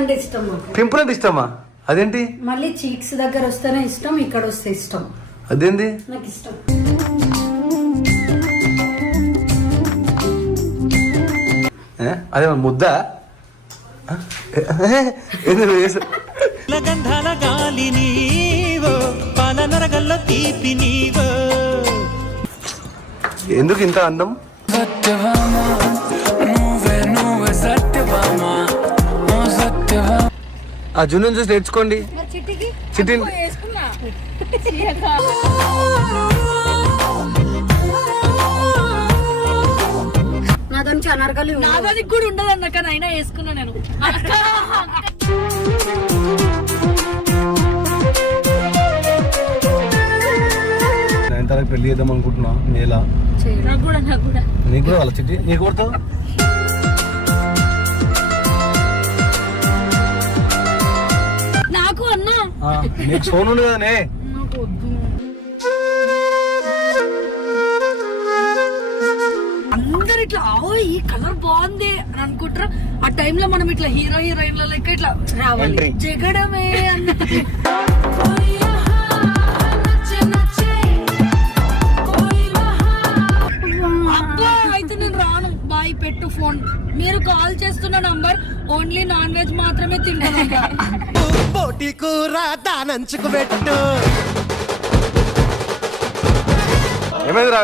అంటే ఇష్టం. పింపుల్ అంటే ఇష్టమా? అదేంటి? మళ్ళీ చీక్స్ దగ్గర వస్తేనే ఇష్టం, ఇక్కడ వస్తే ఇష్టం. అదేంటి? నాకు ఇష్టం. అదే ముద్ద గంధాల గాలి నీవో పాలనరగల్లో తీపి నీవో. ఎందుకు ఇంత అందం? ఆ జున్ను చూసి నేర్చుకోండి. చిట్టి నాదానికి అనర్గలి నాదానికి కూడా ఉండదు అన్న, కానీ అయినా వేసుకున్నా నేను. నయనతారకు పెళ్లి చేద్దాం అనుకుంటున్నా. మేలా నీకు కూడా వాళ్ళ చిట్టి నీకు కొడతావు. నాకు అన్నా నీకు సోను కదనే. నాకు వద్దు. అందరు ఇట్లా ఈ కలర్ బాగుంది అని అనుకుంటారా? ఆ టైంలో మనం ఇట్లా హీరోయిన్ల లెక్క ఇట్లా రావాలి, జగడమే అన్న. అబ్బా అయితే నేను రాను, బాయ్ పెట్టు ఫోన్. మీరు కాల్ చేస్తున్న నంబర్ ఓన్లీ నాన్ వెజ్ మాత్రమే తింటాను. పోటీ కూర దానంచుకు పెట్టు. ఏమైంది రా?